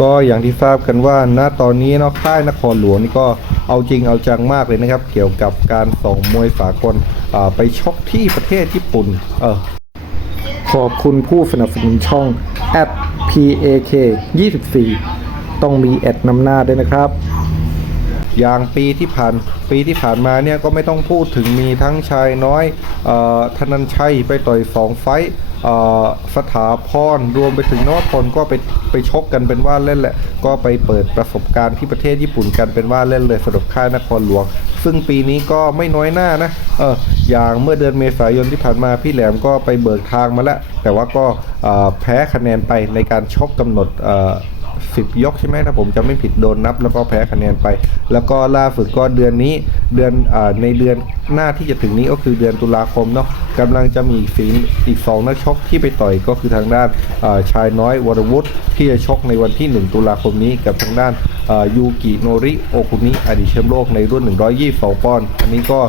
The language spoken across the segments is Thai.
ก็อย่างที่ทราบกันว่าณตอนนี้เนาะค่ายนครหลวงนี่ก็เอาจริงเอาจังมากเลยนะครับ เกี่ยวกับการส่งมวยสากลไปชกที่ประเทศญี่ปุ่นเออขอบคุณผู้สนับสนุนช่อง @pak 24 ต้องมีแอดนำหน้าด้วยนะครับ อย่างปีที่ผ่านปีที่ผ่านมาเนี่ยก็ไม่ต้องพูดถึงมีทั้งชายน้อยออธนันชัยไปต่อยสองไฟ สถาพรรวมไปถึงนวัตพลก็ไปไปชกกันเป็นว่าเล่นแหละ ก็ไปเปิดประสบการณ์ที่ประเทศญี่ปุ่นกันเป็นว่าเล่นเลยสำหรับค่ายนครหลวง ซึ่งปีนี้ก็ไม่น้อยหน้านะเอออย่างเมื่อเดือนเมษายนที่ผ่านมาพี่แหลมก็ไปเบิกทางมาแล้ว แต่ว่าก็แพ้คะแนนไปในการชกกำหนดสิบยกใช่ไหมถ้าผมจำไม่ผิดโดนนับ แล้วก็แพ้คะแนนไป แล้วก็ล่าสุดก็เดือนนี้ เดือนอในเดือนหน้าที่จะถึงนี้ก็คือเดือนตุลาคมเนาะกำลังจะมีอีกสีอีกสองนักชกที่ไปต่อยก็คือทางด้านาชายน้อยวรวุฒิที่จะชกในวันที่ 1 ตุลาคมนี้กับทางด้านายูกิโนริโอคุนิอดีตแชมป์โลกในรุ่น 122 ปอนด์อันนี้ก็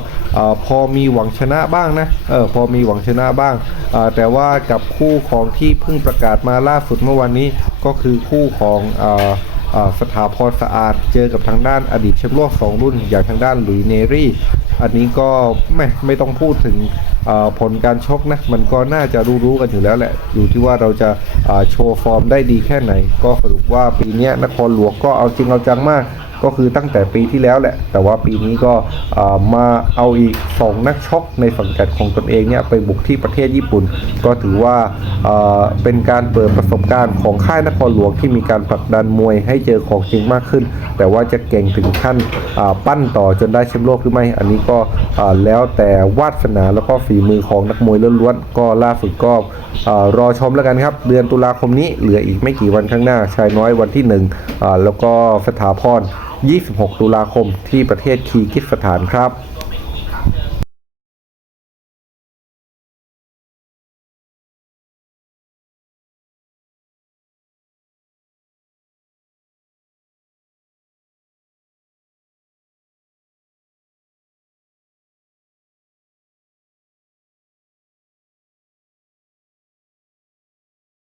พอมีหวังชนะบ้างนะเออพอมีหวังชนะบ้างาแต่ว่ากับคู่ของที่เพิ่งประกาศมาล่าสุดเมื่อวันนี้ก็คือคู่ของอ สถาพรสะอาดเจอกับทางด้านอดีตแชมป์โลกสองรุ่น อย่างทางด้านหลุยเนรี่ อันนี้ก็ไม่ไม่ต้องพูดถึงผลการชกนะ มันก็น่าจะรู้ๆกันอยู่แล้วแหละ อยู่ที่ว่าเราจะโชว์ฟอร์มได้ดีแค่ไหน ก็สรุปว่าปีนี้นครหลวงก็เอาจริงเอาจังมากก็คือตั้งแต่ปีที่แล้วแหละ แต่ว่าปีนี้ก็มาเอาอีก 2 นักชกในสังกัดของตนเองเนี่ยไปบุกที่ประเทศญี่ปุ่น ก็ถือว่า เป็นการเปิดประสบการณ์ของค่ายนครหลวงที่มีการผลักดันมวยให้เจอของจริงมากขึ้น แต่ว่าจะเก่งถึงขั้นปั้นต่อจนได้แชมป์โลกหรือไม่ อันนี้ก็แล้วแต่วาสนาแล้วก็ฝีมือของนักมวยล้วนๆก็ล่าสุดก็รอชมแล้วกันครับ เดือนตุลาคมนี้เหลืออีกไม่กี่วันข้างหน้าชายน้อยวันที่หนึ่งแล้วก็สถาพร 26 ตุลาคมที่ประเทศคีร์กิสถานครับ